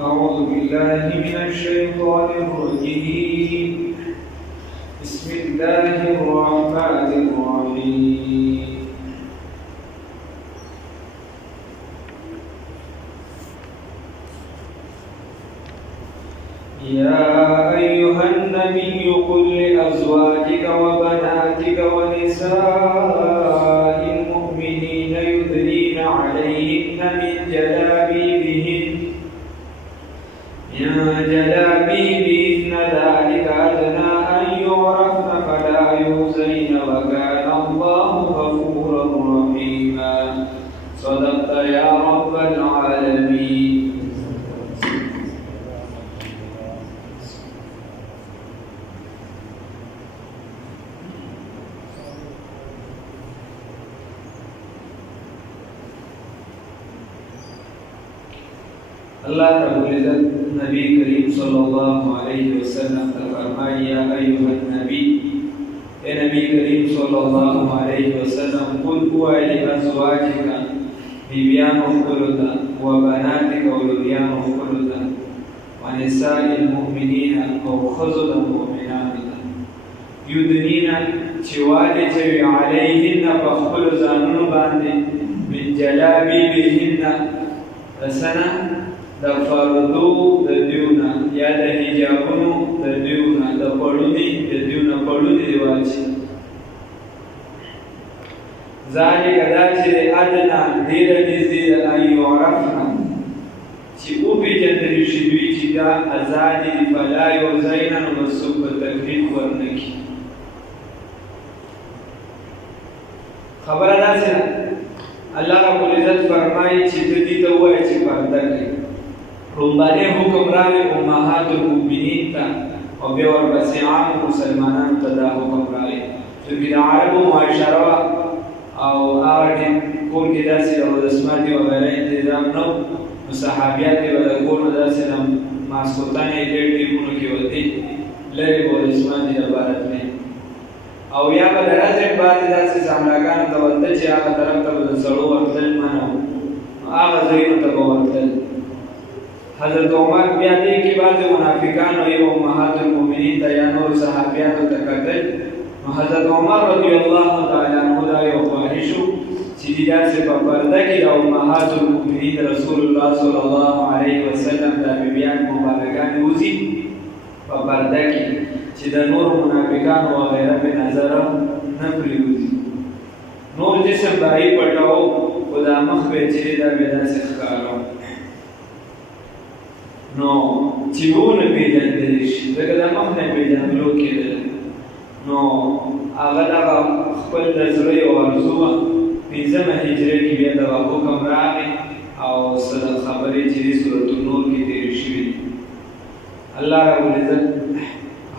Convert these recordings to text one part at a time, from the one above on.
أعوذ بالله من الشيطان الرجيم. بسم الله الرحمن الرحيم. يا أيها النبي قل لأزواجك وبناتك ونساء المؤمنين يدنين عليهن من جلابيبهن ذلك أدنى أن يعرفن فلا يؤذين وكان الله غفورا رحيما. صدقت يا رب العالمين. اللہ رب العزت نبی کریم صلی اللہ علیہ وسلم نے فرمایا یا ایھا النبی، اے نبی کریم صلی اللہ علیہ وسلم، قل قوائل ازواجک، بیبیان اخبرتا، وبناتک ولدیان اخبرتا، ونساء المؤمنین او خزد المؤمنات، یدنین چوالی چوی علیہن فخبر زانون باندے، من جلابیبہن رسنا د فردو د دیونه یا د حجابونو د دیونه د پړونی د دیونه پړونی دی واچي. ذالک دا چې ادنا ډېره نږدې ده ان یعرفنا چې وپېژندل شي دوی چې دا ازادې دي، فلا یؤذین نو به څوک به تکلیف ورنه کړي. خبره داسې ده الله رب العزت فرمایي چې ته دې ته ووایه چې پرده کړي. رومبانه حکم راوی امهات المؤمنین تا او بیا ورپسې عام مسلمانانو ته دا حکم راوی، چونکې د عربو معاشره او هغه ټیم کور کې داسې رودسماتي وغیره انتظام نه و، نو صحابیات یې به د کور نه داسې د ماسخوتن یې ډېر ټیمونو کې وتې لرې به رودسماتي لپاره تلې، او یا به د ورځې بعضې داسې سامراګانو ته ورته چې هغه طرف ته به د سړو ورتلل منع و، هغه ځایونو ته به ورتلل. حضرت عمر بیا دې کې بعض منافقانو یو امهات المؤمنین ته یا نور صحابیانو ته کتل، نو حضرت عمر رضی الله تعالی عنہ دا یو خواهش و چې دې داسې په پرده کې د امهات المؤمنین رسول الله صلی الله علیه وسلم دا بیبیان مبارکانې وځي په پرده کې چې د نورو منافقانو وغیره په نظر نه پرېوځي. نور جسم به یې پټاو خو دا مخ به چې دا به داسې ښکاره نو چې ونه پېژندلی شي، ځکه دا مخ نه پېژندلو کېدل، نو هغه دغه خپل د زړه یو ارزو وه. 5مه هجرې کې بیا دغه حکم راغی او څه خبرې چې دې سورة النور کې تېرې شوي دي. الله رب العزت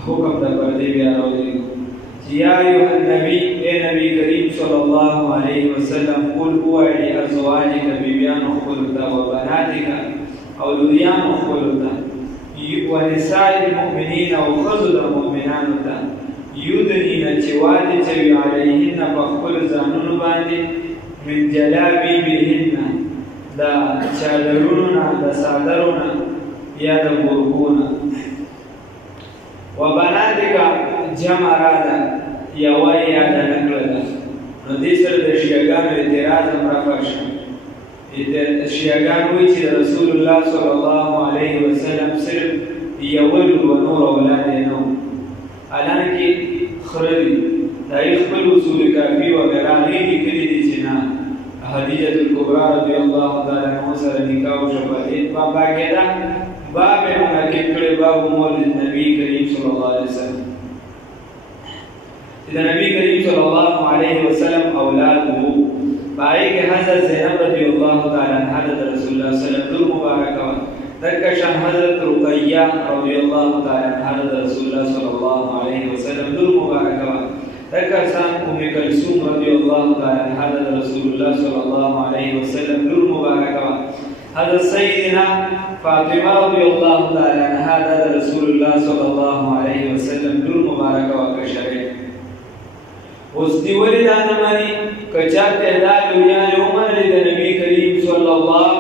حکم د پردې بیا راولي چې یا ایها النبي، اے نبی کریم صلی الله علیه وسلم، قل ووایه لازواجک، بیبیانو خپلو ته، وبناتک او لوریانو خپلو ته، ونساء المؤمنین او ښځو د مؤمنانو ته، یدنین چې والی چوي علیهن په خپلو ځانونو باندې، من جلابیبهن د چادرونو نه، د څادرو نه یا د بورګو نه. وبناتک جمع را ده یوه یا د نکړه ده، نو دې سره د شیعګانو اعتراض هم رفع شو. شیعګان وایي چې رسول الله صلی الله علیه وسلم صرف یوه لور و نور اولاد یې نه و، حالانکې خره دي، دا یې خپل اصول کافي وغیره هغې لیکلي دي چې نه، خدیجة الکبرا رضی الله تعالی عنها سره نکاح وشو، په دې باقاعده باب یې منعقد کړی، باب مولد نبی کریم صلی الله علیه وسلم، چې د نبی کریم صلی الله علیه وسلم اولاد وو. باقي کې حضرت زینب رضی الله تعالی عنها د رسول الله صلی الله علیه وسلم لور مبارکه وه. دکشان حضرت رقیہ رضی الله تعالی عنها د رسول الله صلی الله علیه وسلم لور مبارکه وه. دکشان ام کلثوم رضی الله تعالی عنها د رسول الله صلی الله علیه وسلم لور مبارکه وه. حضرت سیدنا فاطمه رضی الله تعالی عنها د رسول الله صلی الله علیه وسلم لور مبارکه وه. کشره اوس دی ولې دا نه مانی کچا ته دا لویان ومنل د نبی کریم صلی الله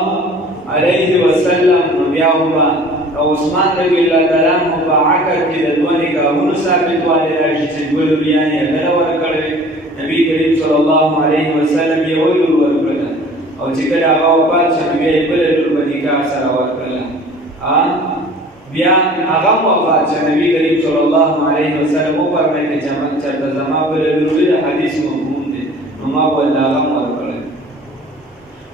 علیه وسلم نو بیا هوا عثمان رضی الله تعالی عنہ په عقد کې د دوه نکاحونو ثابتوالی راشي چې دوه لوریانې یې هغه ورکړې. نبي کریم صلی الله علیه وسلم یې یوه لور ورکړله او چې کله هغه وفات شو نو بیا یې بله لور په نکاح سره ورکړله. بیا هغه وفات شو نبي کریم صلی الله علیه وسلم وفرمایل چې چېرته زما بله لور وي د حدیث مفهوم دی نو ما به ورله هغه هم ورکړی.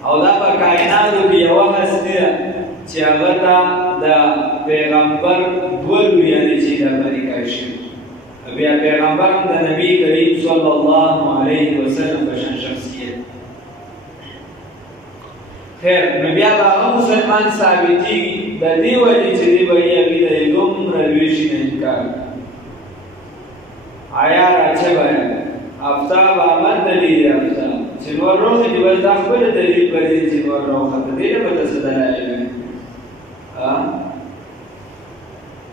او دا په کائناتو کې یوه هستي ده چې هغه ته د پیغمبر دوه لوریانې چې دا په نکاح شوي. بیا پیغمبر هم د نبي کریم صلی الله علیه وسلم په شان شخصیت. خیر نو بیا به هغه مسلمان ثابتېږي د دې وجې چې دی به یې عقیده یې دومره لوی شي نه انکار عیار اچبه آفتاب آمد دلیل آفتاب چې نور روخې چې بس دا خپله دلیل په دې چې نور روخه په دې نه به ته څه دلایل وي.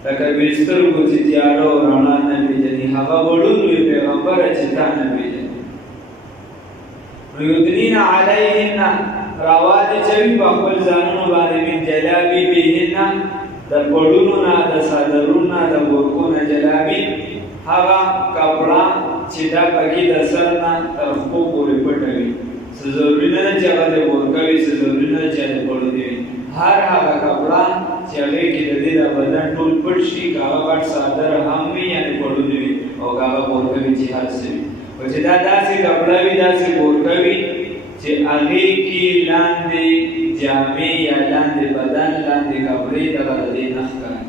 لکه بې سترګو چې تیاره او رڼا نه پېژني هغه وړون وي پیغمبره چې تا نه پېژني. نو یدنین علیهن روا دې چوي په خپل ځانونو باندې من جلابیبهن د پړونو نه د څادرونو نه د ګورکو نه جلابي هغه کپړه چې دا پکې د سر نه تر پښو پورې پټه وي. څه ضروري نه ده چې هغه د ګورکه وي، څه ضروري نه ده چې د پړو دې وي. هر هغه کپړه چې هغې کې د دې د بدن ټول پټ شي که هغه غټ څادر هم وي یعنې پړو دې وي او که هغه ګورکه وي چې هر څه وي. خو چې دا داسې کپړه وي داسې ګورکه وي چې هغې کې لاندې جامې یا لاندې بدن لاندې کپړې دغه د دې نه ښکاري.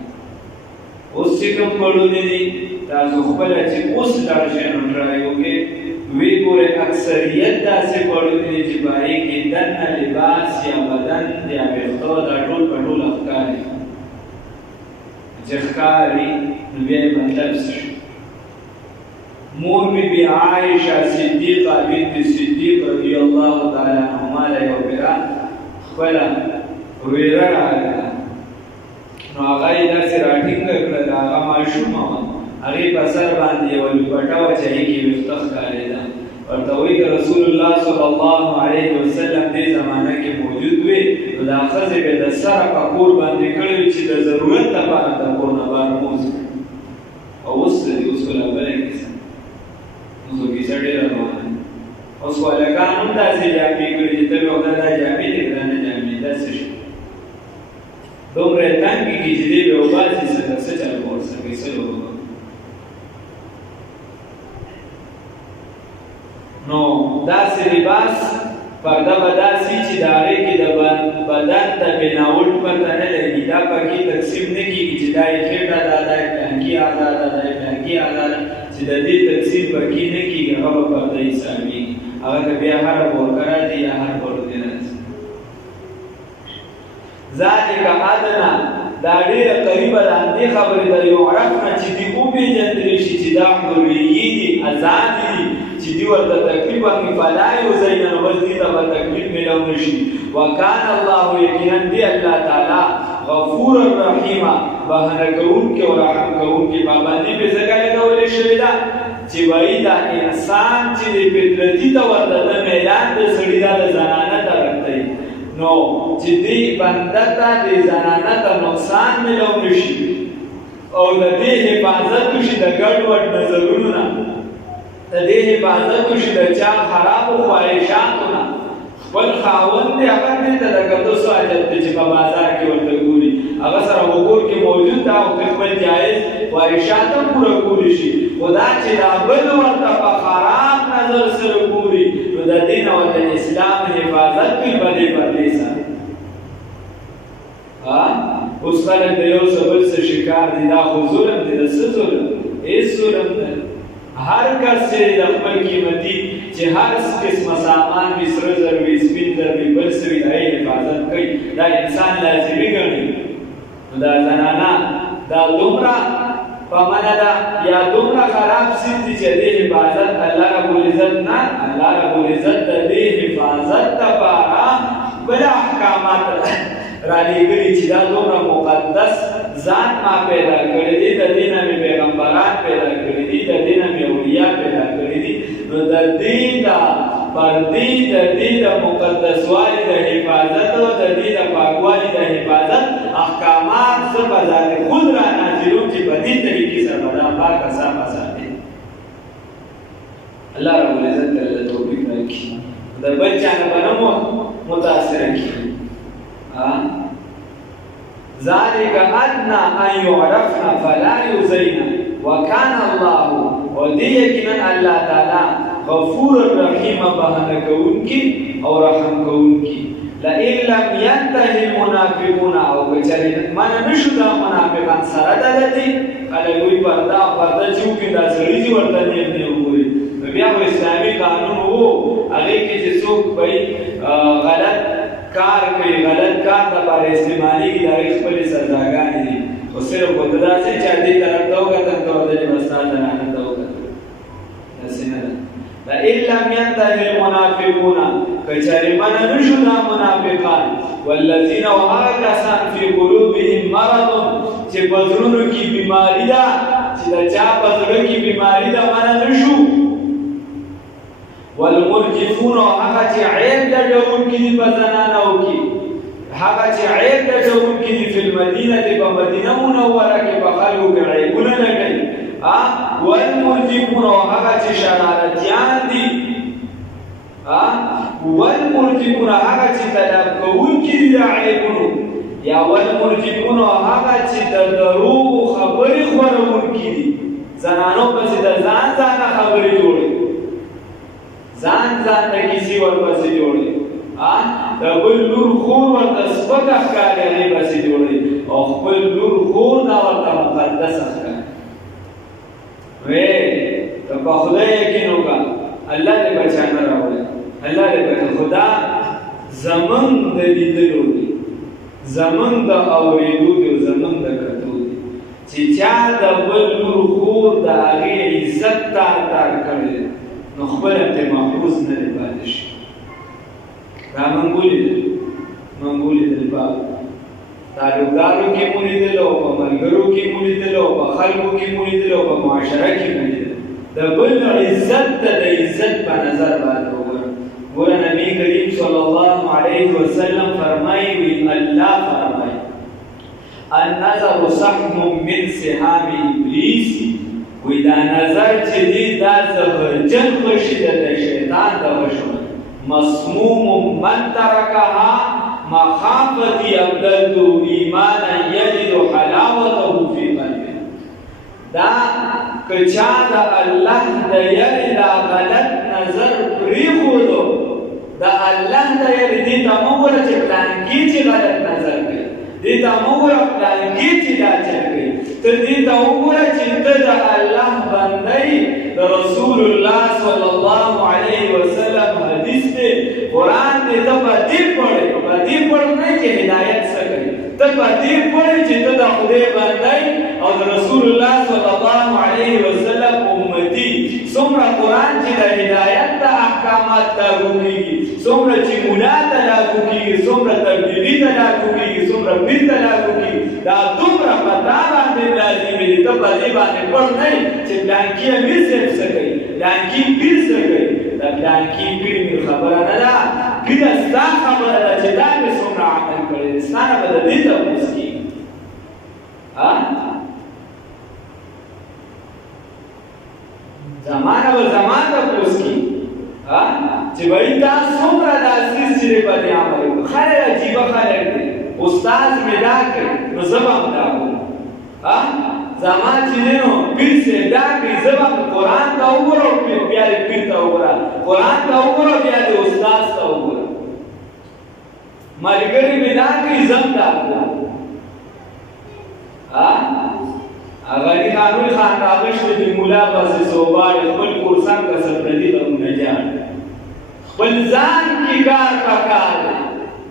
اوس چې کوم پړونې دي تاسو خپله چې اوس لاړ شئ نو ټرای وکړئ وی ګورئ اکثریت داسې پړونې دي چې په هغې کې دننه لباس یا بدن یا ویښته دا ټول په ټوله ښکاري. چې ښکاري نو بیا یې مطلب څه شو. مور بی بی عائشہ صدیقہ بنت صدیق رضی اللہ تعالی عنہما له یو بیره خپله ویره راغله نو هغه یې داسې راټینګه کړه د هغه ماشومه وه هغې په سر باندې یوه لوپټه وه چې هغې کې ویښته ښکارېده. ورته وایي که رسول الله صلی الله علیه وسلم دې زمانه کې موجود وي نو دا ښځې به د سره په کور باندې کړی وي چې د ضرورت لپاره د کور نه بهر موز او اوس څه دي اوس خو لا بله کیسه اوس خو کیسه ډېره روانه ده. اوس خو هلکان هم داسې جامې کړي چې ته مې وخته دا جامې دي که دا نه جامې دا څه شي دومره یې تنګ کړي چې دی به وباسي څه چل به ورسره کوي څه به وکړو. نو داسې لباس پرده به داسې چې د هغې کې د بدن د بناوټ پرته نه لګي دا پکې تقسیم نه کېږي چې دا یې خېټه ده دا یې پلانکي اعضا ده دا یې پلانکي اعضا ده چې د دې تقسیم پکې نه کېږي هغه به پرده حسابېږي. هغه ته بیا هره ګورکه راځي یا هر پړونی راځي. ذلک ادنا دا ډېره قریبه ده همدې خبرې ته یعرفنه چې دې وپېژندلی شي چې دا حریې دي ازادې دي چې دې ورته تکلیف ورکړي فلا یزینن بس دې ته به تکلیف میلاو نه شي. وکان الله یقینا دی الله تعالی غفور الرحیمه بخښنه کوونکی او رحم کوونکی. پابندي پې ځکه لګولې شوې ده چې وایي دا انسان چې د فطرتي ته ورته د میلان د سړي دا د زنانه ته رکتی نو چې دې بنده ته د زنانه ته نقصان میلاو نه شي او د دې حفاظت وشي د ګډوډ نظرونو نه د دې حفاظت وشي د چا خرابو خواهشاتو نه. خپل خاوند دی هغه دې ته د کتو څه حاجت دی چې په بازار کې ورته ګوري هغه سره حقوق کې موجود ده او خپل جایز خواهشات هم پوره کولی شي. خو دا چې دا بل ورته په خراب نظر سره ګوري نو د دې نه ورته اسلام حفاظت کوي بدې پردې سره. اوس خلک د یو څه بل څه شکار دي دا خو ظلم دی. د څه ظلم؟ هېڅ ظلم نه. هر کس چې د خپل قیمتي چې هر قسمه سامان وي سره زر وي سپین زر وي بل څه وي د هغې حفاظت کوي دا انسان لازمي ګڼي. نو دا زنانه دا دومره په منه ده یا دومره خراب څیز دي چې د دې حفاظت الله ربالعزت نه الله ربالعزت د دې حفاظت دپاره خپل احکامات رالېږلي چې دا دومره مقدس ذات ما پیدا کړی دی د دې نه مې پیغمبران پیدا کړي دي د دې نه مې اولیا پیدا کړي دي نو د دې د پردې د دې د مقدسوالي د حفاظت او د دې د پاکوالي د حفاظت احکامات زه به ذات خود را نازلوم چې په دې طریقې سره به دا پاکه صافه ساتي. الله رب العزت ته توفیق راکړي، د بل چا نه به نه متاثره کړي. ذلك أدنى أن يعرفنا فلا يؤذينا وكان الله وديكنا الله تعالى غفور الرحيم بهنا كونكي أو رحم كونكي. لئن لم ينتهي المنافقون أو كجرين من نشد منافقان سردلتي على کوئی پردہ چوکې دا سړي چې ورته نه وګوري بیا و اسلامي قانون وو هغه کې چې څوک به غلط کار کوي غلط کار د لپاره استعمالي کې د خپل سزاګانې دي خو صرف ودا چې چا دې طرف ته وکړه ته د مستان نه ته وکړه نسنه لا الا ينتهي المنافقون کچاري من نشو دا منافقان والذين وهكذا في قلوبهم مرض چې پزړونو کې بیماری ده چې دا چا پزړو کې بیماری ده من نشو والمرجفون هغه چې عیب لټون کې دي په زنانو کې هغه چې عیب لټون کې دي په مدینه په مدینه منوره کې په خلکو کې عیبونه لګي والمرجفون هغه چې شرارتيان دي والمرجفون هغه چې طلب کوونکي دي عیبونو یا والمرجفون هغه چې د دروغ خبرې خورونکي دي زنانو پسې د ځان خبرې جوړي ځان د کیسې ورپسې جوړي د بل لور خور ورته سپکه ښکاري هغې پسې جوړي او خپل لور خور دا ورته مقدسه ښکاري وی ته په خدای یقین وکړه الله دې بچا نه راوړي الله دې بچا خدا زمون د لیدلو دی زمون د اورېدو دی زمون د کتو دی چې چا د بل لور خور د هغې عزت تار کړی نو خپل ته محفوظ نه دی پاتې شي دا منګولې د په تعلقدارو کې مو لیدل او په ملګرو کې مو لیدل او په خلکو کې مو لیدل او په معاشره کې مو لیدل د بل عزت ته د عزت په نظر باندې وګوره نبی کریم صلی الله علیه وسلم فرمایي الله فرمایي النظر سهم من سهام ابلیس وی دا نظر چې دی دا زهرجن خوشي د شیطان د وشو مسموم من ترکها مخافت یبدد ایمانا یجد حلاوته فی قلبه دا کچا د الله د یری دا غلط نظر پریښودو د الله د یری دې ته مو وګوره چې پلان کې چې غلط نظر کوي دې ته مو وګوره پلان کې چې دا چل کوي ته دې ته وګوره چې ته د الله بندې د رسول الله صلی الله علیه وسلم حدیث دی قرآن دې ته په دې پړې نه چې هدایت سره ته په دې پړې چې ته د خدای بندې او د رسول الله صلی الله علیه وسلم امتی څومره قرآن چې د هدایت د احکامات لاګو کېږي څومره چې مولا ته لاګو کېږي څومره تبلیغي ته لاګو کېږي څومره پیر ته لاګو کېږي دا دومره په تا باندې لازمي دي ته په دې باندې پړ نه چې پلانکي امیر صاحب څه کوي پلانکي پیر څه کوي دا پلانکي پیر مې خبره نه ده پیر ستا خبره ده چې دا مې څومره عمل کړی دی ستا نه به د دې تپوس کېږي زمانه به زمان تپوس کېږي چې بھائی تا څومره دا څیز چې دی په دې عمل وکړو خلک عجیبه خلک دی استاد مې دا کوي نو زه به هم دا کوم زما چې دی نو پیر صاحب دا کوي زه به قرآن ته وګورم بیا دې پیر ته وګوره قرآن ته وګوره بیا دې استاد ته وګوره ملګري مې دا کوي زه هم دا کوم غني خانوي خان راغشت دی مولا پسې صوبار خپل کورسان کسب پردي غمونه جان خپل ځان کې کار پکار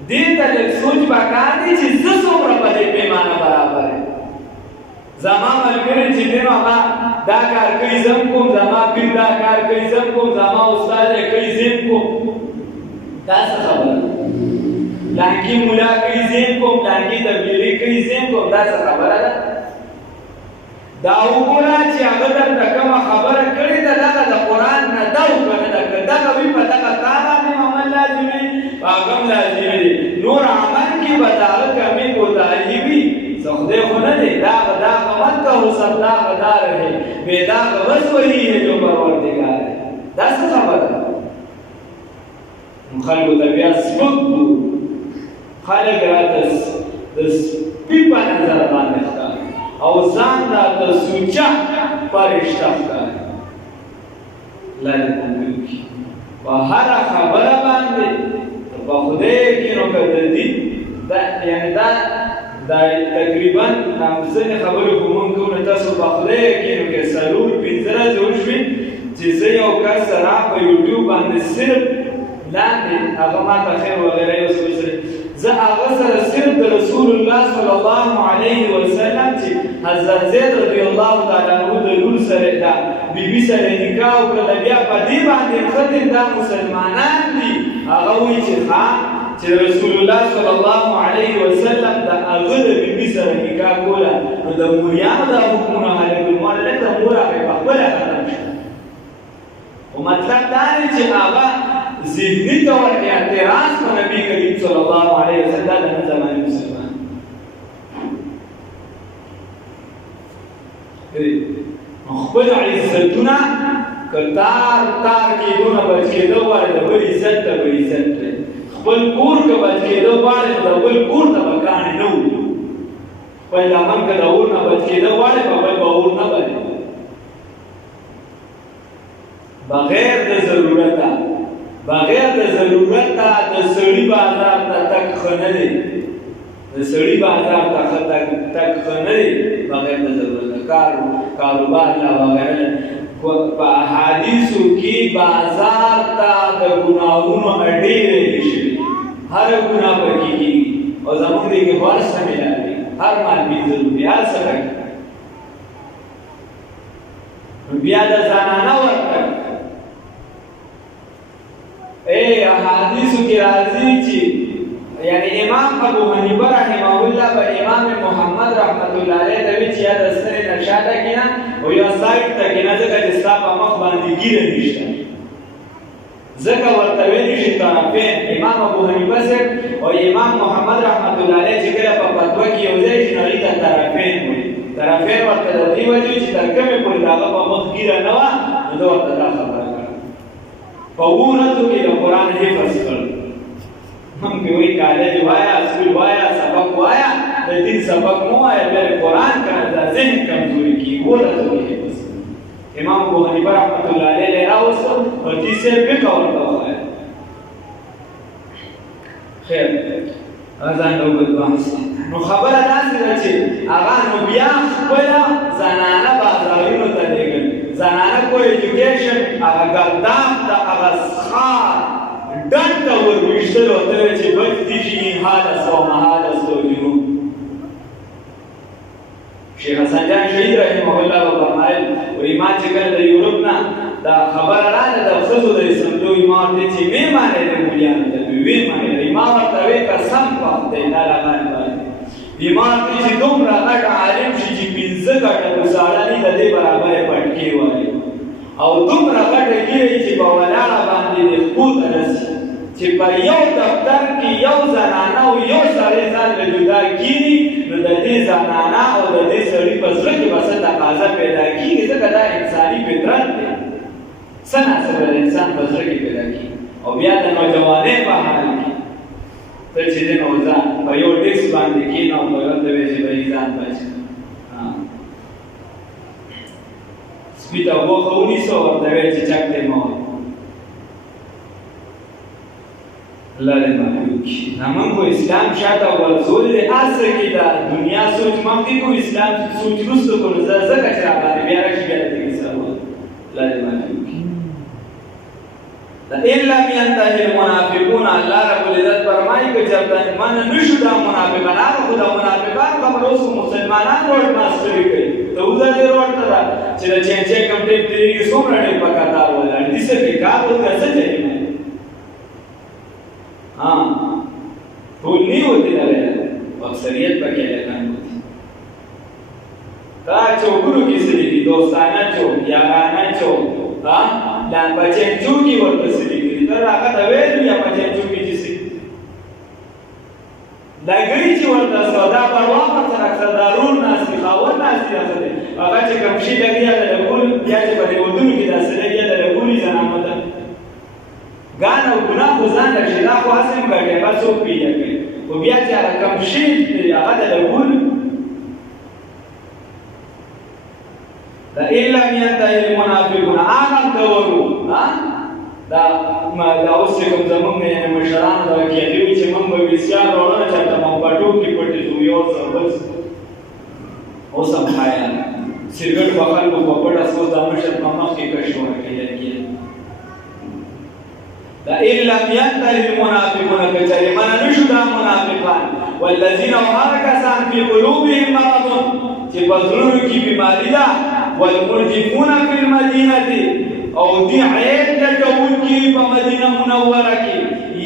دې ته لږ سوچ پکار دی چې زه څومره په دې پیمانه برابر یم زما ملګري چې دی نو هغه دا کار کوي زه هم کوم زما پیر دا کار کوي زه هم کوم زما استاد یې کوي زه هم کوم دا څه خبره لانکي مولا کوي زه هم کوم لانکي تبلیغي کوي زه هم کوم دا څه خبره ده دا وګوره چې هغه درته کومه خبره کړې ده دغه د قرآن نه ده او که نه ده که دغه وي په دغه تا باندې عمل لازمي په هغه هم لازمي دی نور عمل کې به د هغه کمې کوتاهي وي څه خدای خو نه دی داغ مت کهو سب داغ دار ہے بے داغ بس وہی ہے جو پروردگار ہے دا څه خبره ده خلکو ته بیا سپک بو خلک راته د سپي په نظر باندې ښکاري او ځان راته سوچه فرشته ښکاري لرې وکړي په هره خبره باندې په خدای کې نو که د دین یعنې دا تقریبا ځینې خبرې خو مونږ کوو نو تاسو په خدای کې نو که څلور پنځه ورځې وشوي چې زه یو کس سره په یوټیوب باندې صرف لاندې هغه ماته خیر وغیره یو څه سره زه هغه سره صرف د رسول الله صلی الله علیه وسلم چې حضرت زید رضی الله تعالی عنه د لور سره دا بیبي سره نکاح وکړه بیا په دې باندې ښځې دا مسلمانان دي هغه وایي چې چې رسول الله صلی الله علیه وسلم د هغه د بیبي سره نکاح کوله نو د موریانو دا حکمونه هلک المال لکه مور هغې په خپله ختم شوه خو مطلب دا دی چې هغه ذهني طور اعتراض په نبي کریم صلی الله علیه وسلم دا د نن زمانې مسلمان خپل عزتونه که تار کېدو نه بچ کېدو غواړي د بل عزت ته به عزت دی خپل کور که بچ کېدو غواړي نو د بل کور ته به کاڼې نه وي خپل لمن که د اور نه بچ کېدو غواړي په بل به اور نه بلي بغیر د ضرورته د سړي بازار ته تګ ښه نه دی د سړي بازار ته تګ ښه نه دی بغیر د ضرورته کاروبار لا وغیره په احادیثو کې بازار ته د ګناهونو اډې ویلې شوي هر ګناه پکې کېږي او زموږ دې کې هر څه ملاوي هر مال پنځه روپۍ هر څه راکړي بیا د زنانه ورته احادیثو کې راځي چې یعنی امام ابو حنیفه رحمه الله به امام محمد رحمت الله علیه ته وی چې یا د سترې نقشه ده کېنه او یا سایډ ته کېنه ځکه چې ستا په مخ باندې ږیره نشته ځکه ورته ویلی شي طرفین امام ابو حنیفه صاحب او امام محمد رحمت الله علیه چې کله په فتوا کې یو ځای شي نو هغې ته طرفین وایي طرفین ورته د دې وجې چې تر کومې پورې د هغه په مخ ږیره نه وه نو ده ورته دا خبره په ورځو کې د قرآن حفظ کړ هم کې وایي کالج وایا سکول وایا سبق وایا د دین سبق مو وایا بیا قرآن کنه دا ذهن کمزوري کېږي ورځو کې حفظ امام ابو حنیفه رحمت الله علیه راوستو او دې صرف فقه ورته ووایه خیر اذان نو بل بحث نو خبره داسې ده چې هغه نو بیا خپله زنانه بازارونو ته لېږل زنانه کو ایجوکیشن هغه ګرداب ته هغه سخار ډنډ ته ورو ویشتل ورته وایي چې بچ دي شي حال است او محال است و جنون شیخ حسن جان شهید رحمه الله وفرمایل وایي ما چې کله د یورپ نه دا خبره راغله د ښځو د اسلامدوی ما ورته چې ویې مانې د مولیانو ته ویې مانې ما ورته وایي قسم په خدای دا لغانې باندې ما ورته چې دومره غټ عالم شي چې پنځه ګټه ګوزاره دي د دې برابرې پټکې والي او دومره غټه ګیرې چې په ولاړه باندې د خپو ته رسي چې په یو دفتر کې یو زنانه او یو سړی ځان له جدا کېږي نو د دې زنانه او د دې سړي په زړه کې به څه تقاضا پیدا کېږي ځکه دا انساني فطرت دی څه ناڅه د انسان په زړه کې پیدا کېږي او بیا د نوجوانۍ په حال کې ته چې دی نو ځان په یو ډیسک باندې کېنه او په ورته وایي چې به ځان بچ سپي ته غوښه ونیسه او ورته وایي چې چک دی مه وایي الله دې معلوم کړي زموږ خو اسلام شاته ورزول دی هسې کې د دنیا سوچ مخکې کو اسلام سوچ وروسته کړو ځکه چې راباندې بیا راشي بیا د دې کیسه وایي الله دې معلوم کړي ان لم ينتهي المنافقون الله رب العزت فرمایي که چېرته من نشو دا منافقان هغه خو د منافقانو خبره اوس مسلمانان روډ ماسټري کوي ته وځه روډ ته ده چې د چینچې کم ټیپ تېرېږي څومره ډېر په کتار ولاړ دي څه کې کار وکړه څه جرمه ټول نه وتی دغه اکثریت پکې لکان وتی دا چوکونو کې څه لیکي دوستانه چوک یارانه چوک دا بچین چوکي ورته څه لیکي ته هغه ته ویلو یا بچین چوکي چې څه لګوي چې ورته سودا پروا ورسره اکثر دارون ناستي خاوند ناستي هغه چې کوم شي لګي یا د لګول بیا چې په دې ودونو کې داسې لګي یا د لګولي زنامه ده ګان او ګناه خو ځان له شي دا خو هسې مګټي هغه څوک پیدا کوي خو بیا چې هغه کوم شي هغه د لګول لئن لم ينتهي المنافقون آمن دورو دا اوس چې کوم زمونږ مشران دا کېدوي چې موږ به ویسیار راوړو چېرته مو په ټوپ کې پټې شو یو څه بل اوس هم خیال سرګټ به خلکو په پټه اوس دا مشر په مخ کې کشونه کېدل کېږي لئن لم ينتهي المنافقون کچرې منع نه شو دا منافقان والذین هغه کسان فی قلوبهم مرض چې په زړونو کې بیماري ده والمرجفون فی المدینة او دی عیب لټونکي په مدینه منوره کې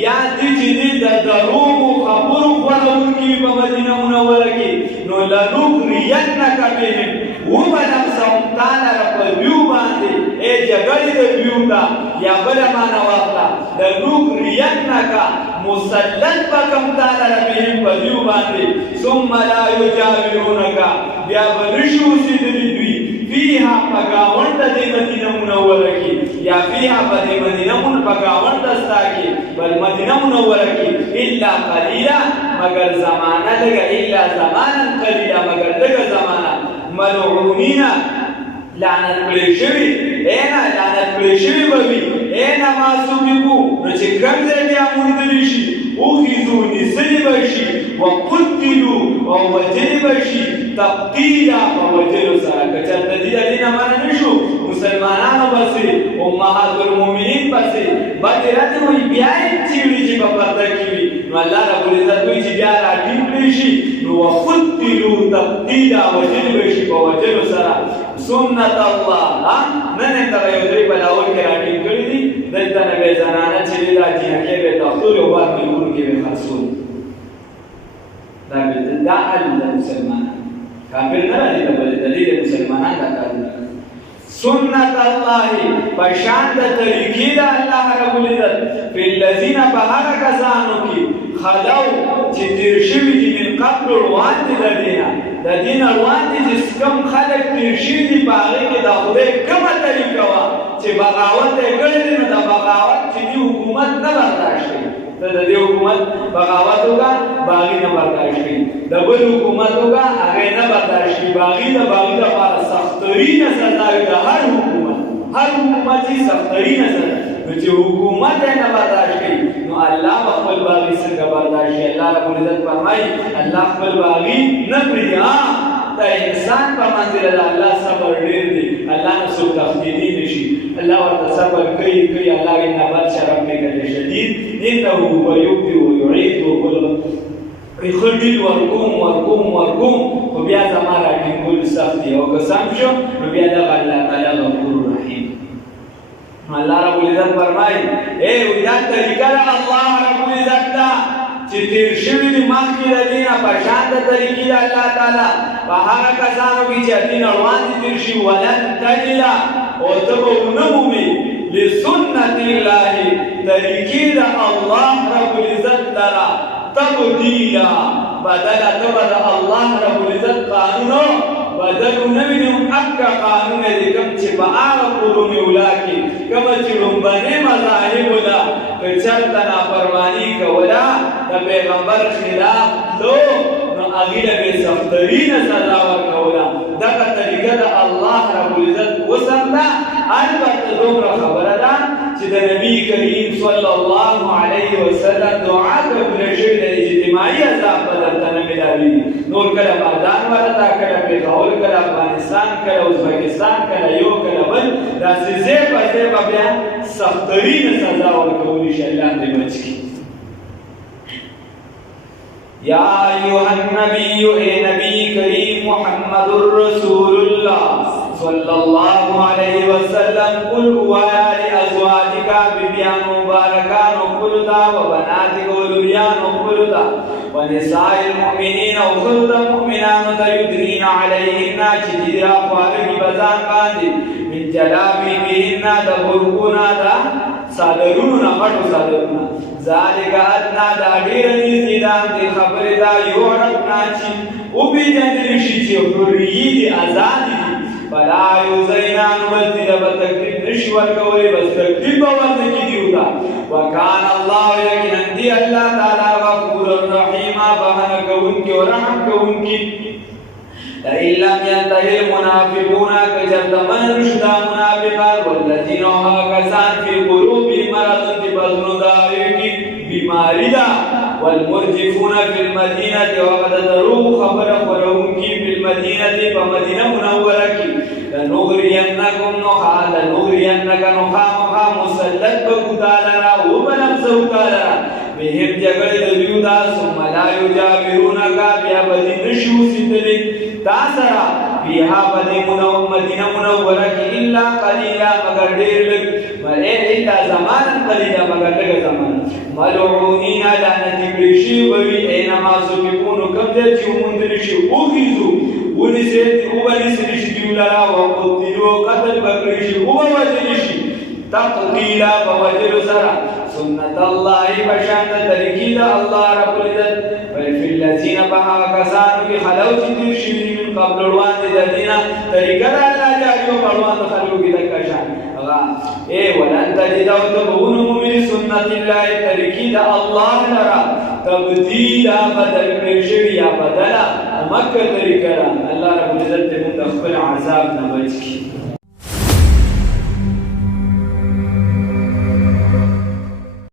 یا دې چې دې د دروغو خبرو خپرونکي په مدینه منوره کې نو لنغرینک بهم وبنفسهم تعالی په دیو باندې ای جګړې د دیو ته یا بله معنا واخله لنغرینک مسلط بکم تعالی بهم په دیو باندې ثم لا یجاورونک بیا به نشي اوسېدلي دوی فيها پگاوند دی مدینه منوره کی یا فيها بدی مدینه من پگاوند دستا کی بل مدینه منوره کی الا قلیلا مگر زمانہ لگا الا زمانا قلیلا مگر لگا زمانہ ملعونین لعنت کلیشوی اینا لعنت کلیشوی ببی اینا ما سوبیبو نو چه کم زیدیا مندلیشی اخیزو نسلی بشی وقتلو او وجل بشی تقتیلا او وجلو سره کچر تدید دینا من نشو مسلمانانو بسی امهات المومنین بسی بدرات ہوئی بیائی چیوی چی بپرده کیوی نو اللہ رب العزت ہوئی چی بیا را ٹیم لیشی نو وقتلو تقتیلا وجل بشی او وجلو سره سنت اللہ نن انتا غیودری بلاول کے را ٹیم کری دی دلتا نبی زنانا چلی دا جنکے بے تختور و بار ملگون کے بے خرسون دا المسلمان کافر نه راځي د بل دلیل مسلمانان دا کار سنت الله پشان د طریقې د الله رب العزت په الذين بهر کسانو کې خلو چې تیر شوي دي من قبل وړاندې د دین وړاندې چې کوم خلک تیر شوي دي په هغې کې د خدای کومه طریقه وه چې بغاوت یې کړی دی نو د بغاوت چې دې حکومت نه برداشت کوي ته د دې حکومت بغاوت وکړه باغي نه برداشت کوي د بل حکومت وکړه هغې نه برداشت کوي باغي دپاره سخترینه سزا وي د هر حکومت چې سخترینه سزا نو چې حکومت یې نه برداشت کوي نو الله به خپل باغي څنګه برداشت کوي الله رب العزت فرمایي الله خپل باغي نه پرېږدي دا انسان په منځ د الله صبر ډېر دی الله نه څوک تخدیدي نه شي الله ورته صبر کوي الله ان بطش ربک لشدید انه هو یبدئ ویعید خدل ورقوم خو بیا زما راټینګول سخت دی او که سم شو نو بیا دغه الله تعالی غفور رحیم الله رب العزت فرمایي ای دا طریقه ده الله رب العزت ته چې تیر شوي دي مخکې د دې نه په شان د طریقې د الله تعالی په هغه کسانو کې چې دین وړاندې تیر شي ولن تجد او ته به ونه مومې لسنت الله طریقې د الله رب العزت لره تبدیلا بدله ته به د الله رب العزت قانونو بدل نوی نو اکا قانون دی کم چې په هغه قرون اولا کې کومه چې لومبنۍ مذاهب ده که چېرته نافرماني کوله د پیغمبر خلاف تلو نو هغې له بې سخترینه سزا ورکوله دغه طریقه د الله رب العزت وسم ده البته دومره خبره ده چې د نبي کریم صلی الله علیه وسلم دعا قبوله شوې د اجتماعي عذاب به درته نه ملاوي نور کله بغداد ورته کله پېښور کله افغانستان کله ازبکستان کله یو کله بل داسې ځای په ځای به بیا سخترینه سزا ورکولی شي الله دې بچ کړي یا ایها النبی اے نبی کریم محمد رسول الله صلی الله علیه وسلم قل وایا لازواجک بیبیانو مبارکانو قلتا و بناتک و لوریانو قلتا ونساء المؤمنين وخذ المؤمنان يدنين عليهن چجرا خوارگی بزان باندې من جلابیبهن د برکونا دا صادرونا غټو صادرونا ذالک ادنا دا ډیر نږدې د خبره دا یو رکنا چې او به جنل شي چې حریه دي آزاد دي فلا یزینان وزید بتکلیف نشي ورکوي بس تکلیف باندې کیږي وکان الله یقینا دی الله تعالی غفور الرحیم بهن کوونکی او رحم کوونکی لئن لم ينتهي المنافقون كجرد من رشد منافقات والذين كسان في قلوبهم مرض ببطن داويك بیماری دا والمرجفون في المدينة وقد دروه خبر قرهم کی في المدينة فمدينة منورة لنغرينكم نخا مسلط بكتالنا وبنمسه تالنا بهم جگل دلیودا ثم لا يجاورونك بیا بدی نشو سیدلی تاسرا فيها مدینه منوره کی الا قلیلا مگر دیر لگ الا زمانا قلیلا مگر لگ زمان ملعونین لعنت بریشی بوی اینما سکفون کم دے چیو مندرشی اوخیزو ونسیت دیولارا وقتلو قتل بکریشی ووجلشی تقتیلا بوجل سرا سنت الله بشان ترکید الله رب العزت وفي الذين بها كسانو کی خلو چتیر شوی من قبل روان الذين طریقہ الله جاری روان خلو کی دکشان اے ولن تجد وتبون من سنت الله ترکید الله لرا تبدیلا بدل کرشی یا بدلا مکه طریقہ الله رب العزت من خپل عذاب نه بچی